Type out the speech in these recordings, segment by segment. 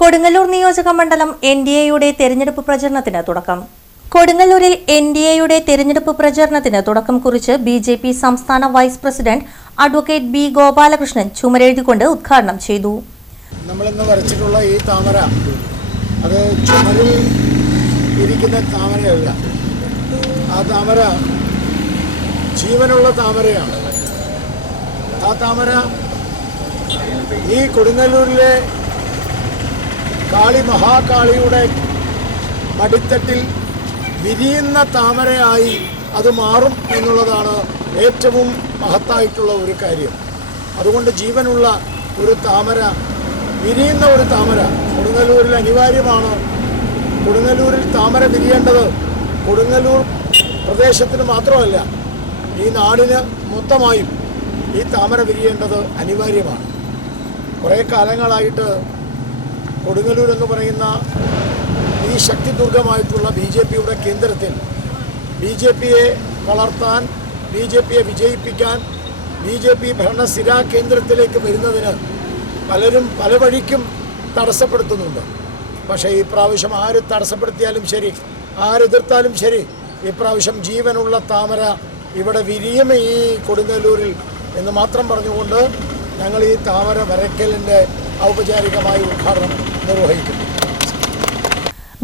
കൊടുങ്ങല്ലൂർ നിയോജക മണ്ഡലം എൻഡിഎയുടെ തെരഞ്ഞെടുപ്പ് പ്രചരണത്തിന് തുടക്കം. കൊടുങ്ങല്ലൂരിൽ എൻഡിഎയുടെ തെരഞ്ഞെടുപ്പ് പ്രചരണത്തിന് തുടക്കം കുറിച്ച് ബിജെപി സംസ്ഥാന vice president advocate B Gopalakrishnan ചുമരെഴുതിക്കൊണ്ട് ഉദ്ഘാടനം ചെയ്തു. നമ്മളിന്ന് വരച്ചിട്ടുള്ള ഈ താമര അത് ചുമരിൽ ഇരിക്കുന്ന താമരയല്ല. ആ താമര ജീവനുള്ള താമരയാണ്. ആ താമര ഈ കൊടുങ്ങല്ലൂരിലെ മഹാകാളിയുടെ മടിത്തട്ടിൽ വിരിയുന്ന താമരയായി അത് മാറും എന്നുള്ളതാണ് ഏറ്റവും മഹത്തായിട്ടുള്ള ഒരു കാര്യം. അതുകൊണ്ട് ജീവനുള്ള ഒരു താമര, വിരിയുന്ന ഒരു താമര കൊടുങ്ങല്ലൂരിൽ അനിവാര്യമാണ്. കൊടുങ്ങല്ലൂരിൽ താമര വിരിയേണ്ടത് കൊടുങ്ങല്ലൂർ പ്രദേശത്തിന് മാത്രമല്ല, ഈ നാടിന് മൊത്തമായും ഈ താമര വിരിയേണ്ടത് അനിവാര്യമാണ്. കുറേ കാലങ്ങളായിട്ട് കൊടുങ്ങല്ലൂർ എന്ന് പറയുന്ന ഈ ശക്തിദുർഗമായിട്ടുള്ള ബിജെപിയുടെ കേന്ദ്രത്തിൽ ബിജെപിയെ വളർത്താൻ, ബിജെപിയെ വിജയിപ്പിക്കാൻ, ബിജെപി ഭരണസ്ഥിരാ കേന്ദ്രത്തിലേക്ക് വരുന്നതിന് പലരും പല വഴിക്കും തടസ്സപ്പെടുത്തുന്നുണ്ട്. പക്ഷേ ഈ പ്രാവശ്യം ആര് തടസ്സപ്പെടുത്തിയാലും ശരി, ആരെതിർത്താലും ശരി, ഈ പ്രാവശ്യം ജീവനുള്ള താമര ഇവിടെ വിരിയും ഈ കൊടുങ്ങല്ലൂരിൽ എന്ന് മാത്രം പറഞ്ഞുകൊണ്ട് ഞങ്ങൾ ഈ താമര വരയ്ക്കലിൻ്റെ ഔപചാരികമായ ഉദ്ഘാടനം നിർവഹിക്കുന്നു.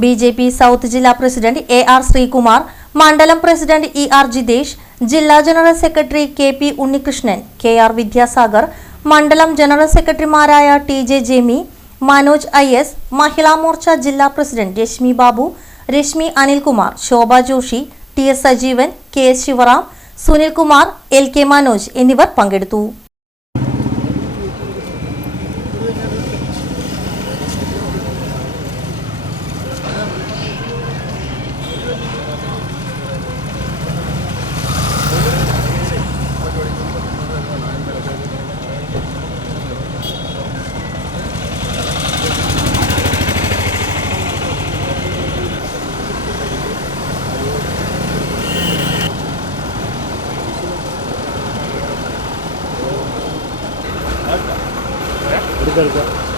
ബിജെപി സൗത്ത് ജില്ലാ പ്രസിഡന്റ് AR ശ്രീകുമാർ, മണ്ഡലം പ്രസിഡന്റ് ER ജിതേഷ്, ജില്ലാ general secretary KP Unnikrishnan, KR Vidyasagar, മണ്ഡലം ജനറൽ സെക്രട്ടറിമാരായ TJ ജെമി, മനോജ് IS, മഹിളാ മോർച്ച ജില്ലാ president Rashmi Babu, Rashmi Anilkumar, Shobha Joshi, TS Sajeevan, KS Sivaram, Sunilkumar, LK Manoj എന്നിവർ പങ്കെടുത്തു. എടുക്കാം